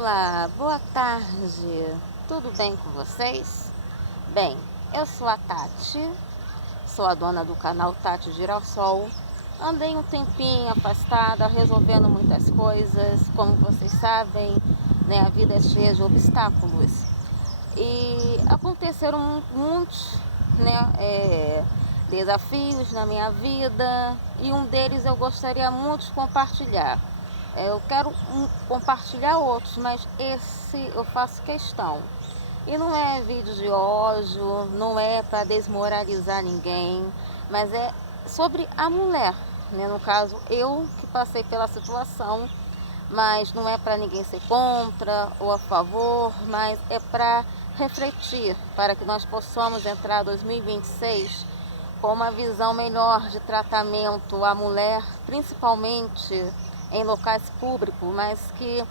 Olá, boa tarde. Tudo bem com vocês? Bem, eu sou a Tati, sou a dona do canal Tati Girassol. Andei um tempinho afastada, resolvendo muitas coisas. Como vocês sabem, né, a vida é cheia de obstáculos. E aconteceram muitos, né, desafios na minha vida, e um deles eu gostaria muito de compartilhar. Eu quero compartilhar outros, mas esse eu faço questão. E não é vídeo de ódio, não é para desmoralizar ninguém, mas é sobre a mulher, né? No caso, eu que passei pela situação, mas não é para ninguém ser contra ou a favor, mas é para refletir, para que nós possamos entrar em 2026 com uma visão melhor de tratamento à mulher, principalmente em locais públicos, mas que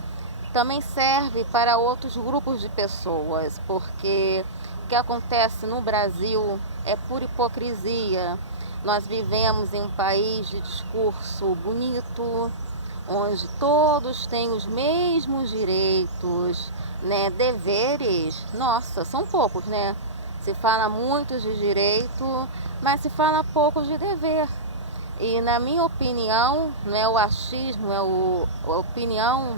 também serve para outros grupos de pessoas, porque o que acontece no Brasil é pura hipocrisia. Nós vivemos em um país de discurso bonito, onde todos têm os mesmos direitos, né? Deveres, nossa, são poucos, né? Se fala muito de direito, mas se fala pouco de dever. E na minha opinião, não é o achismo, a opinião,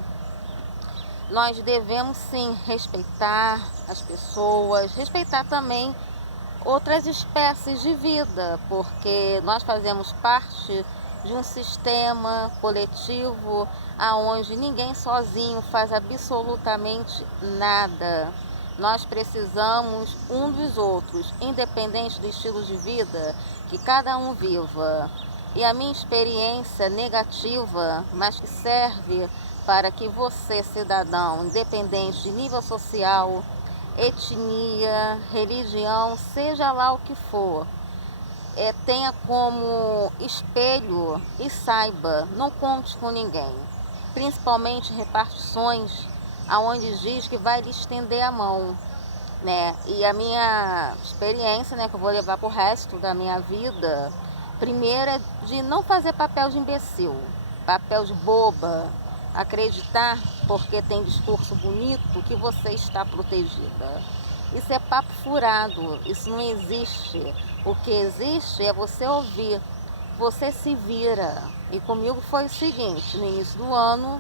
nós devemos sim respeitar as pessoas, respeitar também outras espécies de vida, porque nós fazemos parte de um sistema coletivo aonde ninguém sozinho faz absolutamente nada. Nós precisamos um dos outros, independente do estilo de vida que cada um viva. E a minha experiência negativa, mas que serve para que você, cidadão, independente de nível social, etnia, religião, seja lá o que for, tenha como espelho e saiba, não conte com ninguém, principalmente repartições aonde diz que vai lhe estender a mão, né? E a minha experiência, né, que eu vou levar pro resto da minha vida, primeiro é de não fazer papel de imbecil, papel de boba, acreditar porque tem discurso bonito que você está protegida. Isso é papo furado, isso não existe. O que existe é você ouvir, você se vira. E comigo foi o seguinte: no início do ano,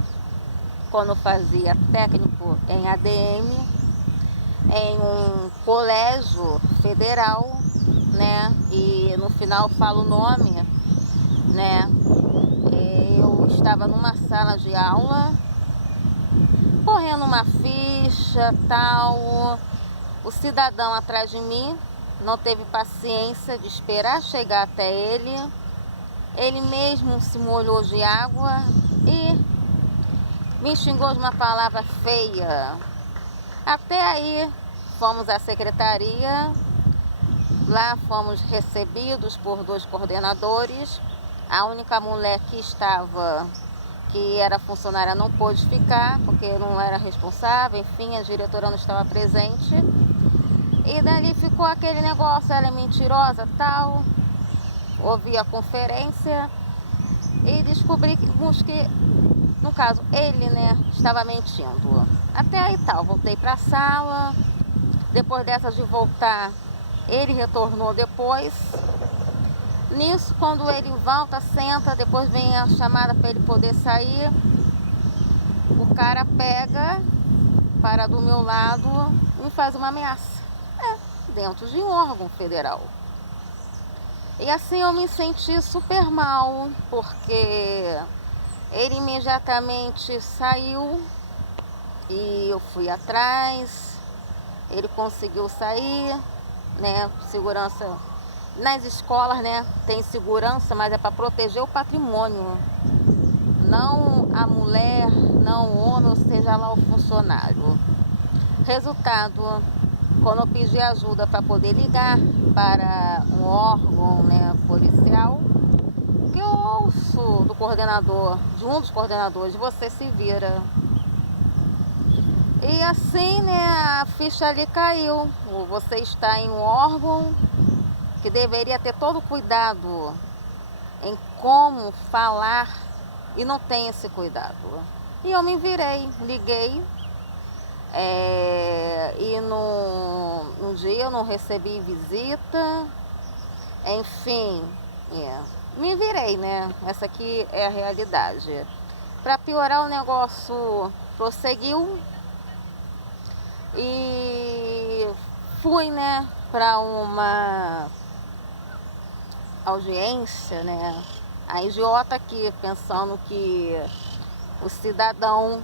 quando eu fazia técnico em ADM, em um colégio federal, né? E no final eu falo o nome, né? Eu estava numa sala de aula, correndo uma ficha, tal. O cidadão atrás de mim não teve paciência de esperar chegar até ele. Ele mesmo se molhou de água e me xingou de uma palavra feia. Até aí fomos à secretaria, lá fomos recebidos por 2 coordenadores. A única mulher que estava, que era funcionária, não pôde ficar, porque não era responsável, enfim, a diretora não estava presente. E dali ficou aquele negócio, ela é mentirosa, tal. Ouvi a conferência e descobrimos que, no caso, ele, né, estava mentindo. Até aí tal, voltei para a sala. Depois dessa de voltar, ele retornou depois. Nisso, quando ele volta, senta, depois vem a chamada para ele poder sair. O cara pega, para do meu lado e me faz uma ameaça. Dentro de um órgão federal. E assim eu me senti super mal, porque ele imediatamente saiu e eu fui atrás. Ele conseguiu sair, né? Segurança nas escolas, né? Tem segurança, mas é para proteger o patrimônio, não a mulher, não o homem, ou seja lá o funcionário. Resultado, quando eu pedi ajuda para poder ligar para um órgão, né, policial, que eu ouço do coordenador, de um dos coordenadores: você se vira. E assim, né, a ficha ali caiu. Você está em um órgão que deveria ter todo cuidado em como falar e não tem esse cuidado. E eu me virei, liguei E no dia eu não recebi visita, enfim, me virei, né? Essa aqui é a realidade. Para piorar, o negócio prosseguiu e fui, né, para uma audiência, né? A idiota aqui pensando que o cidadão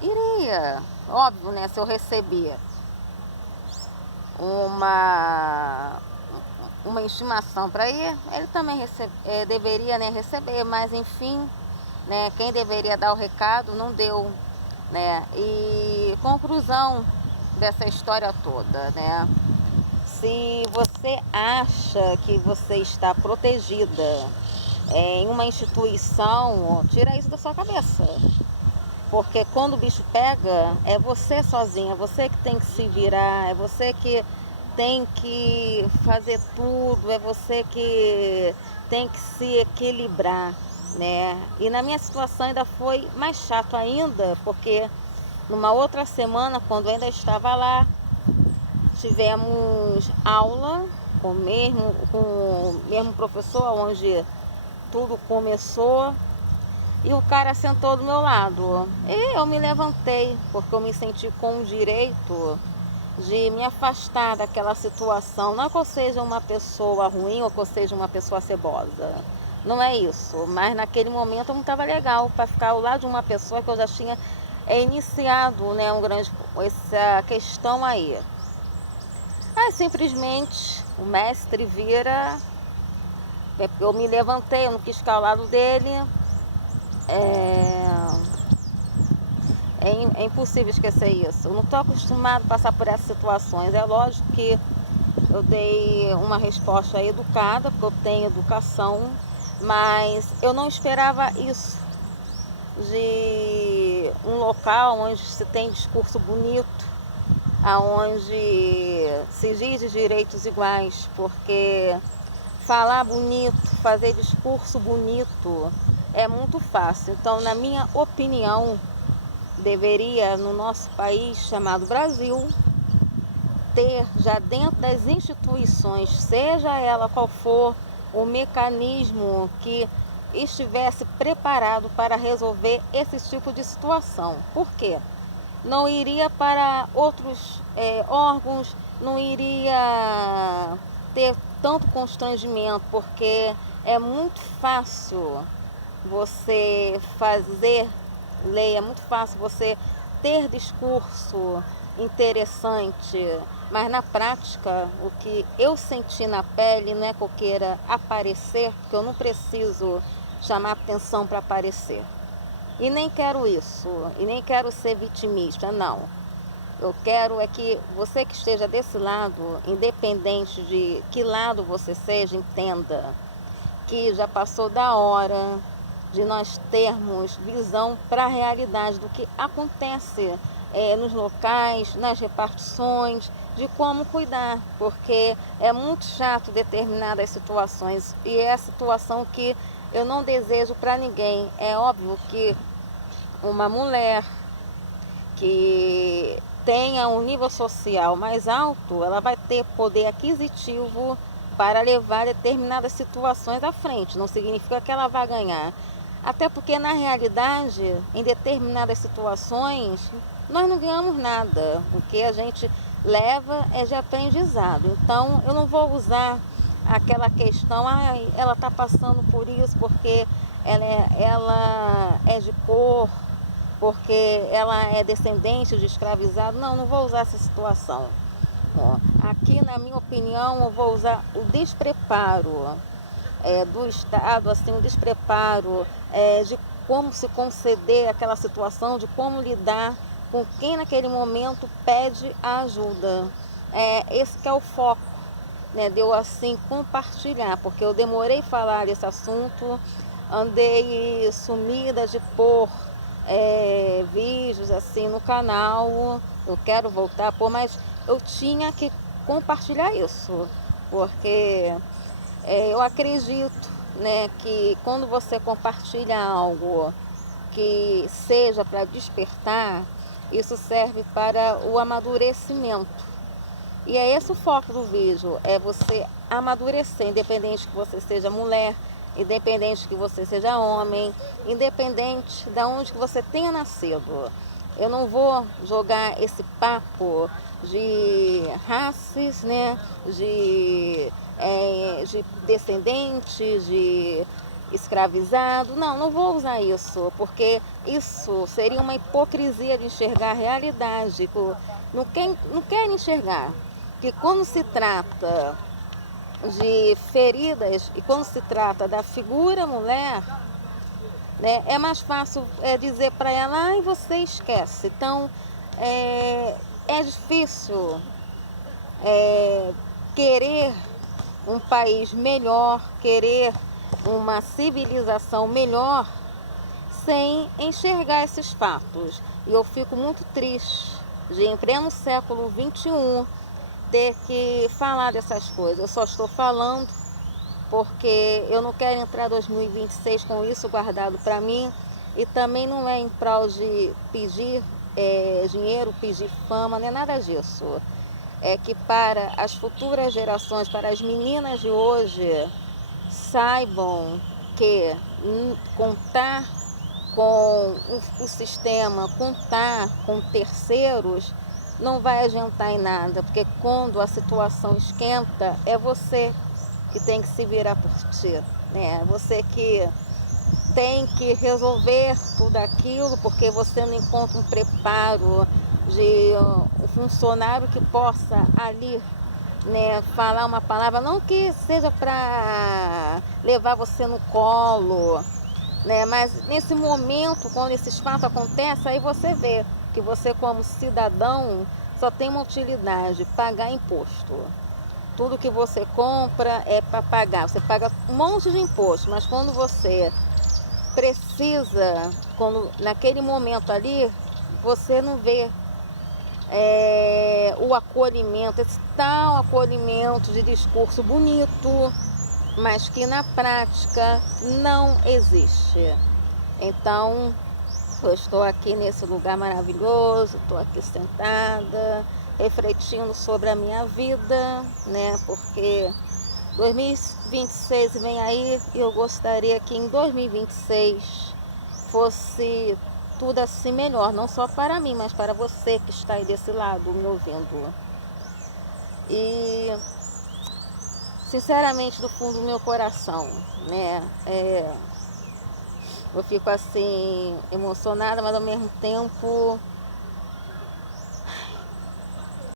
iria, óbvio, né, se eu recebia uma intimação para ir, ele também deveria, né, receber, mas enfim, né, quem deveria dar o recado não deu, né? E conclusão dessa história toda, né? Se você acha que você está protegida em uma instituição, tira isso da sua cabeça. Porque quando o bicho pega, é você sozinha, é você que tem que se virar, é você que tem que fazer tudo, é você que tem que se equilibrar, né? E na minha situação ainda foi mais chato ainda, porque numa outra semana, quando eu ainda estava lá, tivemos aula com o mesmo professor, onde tudo começou. E o cara sentou do meu lado. E eu me levantei, porque eu me senti com o direito de me afastar daquela situação. Não é que eu seja uma pessoa ruim ou que eu seja uma pessoa cebosa. Não é isso. Mas naquele momento não estava legal para ficar ao lado de uma pessoa que eu já tinha iniciado, né, essa questão aí. Aí simplesmente o mestre vira. Eu me levantei, eu não quis ficar ao lado dele. É impossível esquecer isso. Eu não estou acostumado a passar por essas situações. É lógico que eu dei uma resposta educada, porque eu tenho educação, mas eu não esperava isso de um local onde se tem discurso bonito, aonde se diz de direitos iguais, porque falar bonito, fazer discurso bonito é muito fácil. Então, na minha opinião, deveria, no nosso país chamado Brasil, ter já dentro das instituições, seja ela qual for o mecanismo que estivesse preparado para resolver esse tipo de situação. Por quê? Não iria para outros órgãos, não iria ter tanto constrangimento, porque é muito fácil você fazer lei, é muito fácil você ter discurso interessante, mas na prática o que eu senti na pele não é que eu queira aparecer, porque eu não preciso chamar atenção para aparecer. E nem quero isso, e nem quero ser vitimista, não. Eu quero é que você que esteja desse lado, independente de que lado você seja, entenda que já passou da hora de nós termos visão para a realidade do que acontece nos locais, nas repartições, de como cuidar, porque é muito chato determinadas situações e é a situação que eu não desejo para ninguém. É óbvio que uma mulher que tenha um nível social mais alto, ela vai ter poder aquisitivo para levar determinadas situações à frente. Não significa que ela vai ganhar. Até porque, na realidade, em determinadas situações, nós não ganhamos nada. O que a gente leva é de aprendizado. Então, eu não vou usar aquela questão, ela está passando por isso porque ela é de cor, porque ela é descendente de escravizado. Não, não vou usar essa situação. Aqui, na minha opinião, eu vou usar o despreparo do Estado, assim, um despreparo de como se conceder aquela situação, de como lidar com quem naquele momento pede a ajuda. Esse que é o foco, né, de eu assim compartilhar, porque eu demorei a falar desse assunto, andei sumida de pôr vídeos assim no canal, eu quero voltar a pôr, mas eu tinha que compartilhar isso, porque eu acredito, né, que quando você compartilha algo que seja para despertar, Isso serve para o amadurecimento. E é esse o foco do vídeo, é você amadurecer, independente que você seja mulher, independente que você seja homem, independente de onde que você tenha nascido. Eu não vou jogar esse papo de raças, né, de descendentes, de escravizado. Não vou usar isso, porque isso seria uma hipocrisia de enxergar a realidade. Não quer enxergar que quando se trata de feridas e quando se trata da figura mulher, né, é mais fácil dizer para ela, ai, você esquece. Então, é difícil querer um país melhor, querer uma civilização melhor, sem enxergar esses fatos. E eu fico muito triste de, em pleno século XXI, ter que falar dessas coisas. Eu só estou falando porque eu não quero entrar 2026 com isso guardado para mim, e também não é em prol de pedir dinheiro, pedir fama, não é nada disso. É que para as futuras gerações, para as meninas de hoje, saibam que contar com o sistema, contar com terceiros, não vai adiantar em nada, porque quando a situação esquenta, é você que tem que se virar por ti, né? Você que tem que resolver tudo aquilo, porque você não encontra um preparo de um funcionário que possa ali, né, falar uma palavra, não que seja para levar você no colo, né, mas nesse momento, quando esses fatos acontecem, aí você vê que você, como cidadão, só tem uma utilidade: pagar imposto. Tudo que você compra é para pagar. Você paga um monte de imposto, mas quando você precisa, quando naquele momento ali, você não vê o acolhimento, esse tal acolhimento de discurso bonito, mas que na prática não existe. Então, eu estou aqui nesse lugar maravilhoso, estou aqui sentada, refletindo sobre a minha vida, né? Porque 2026 vem aí e eu gostaria que em 2026 fosse tudo assim melhor, não só para mim, mas para você que está aí desse lado me ouvindo. E sinceramente, do fundo do meu coração, né, eu fico assim emocionada, mas ao mesmo tempo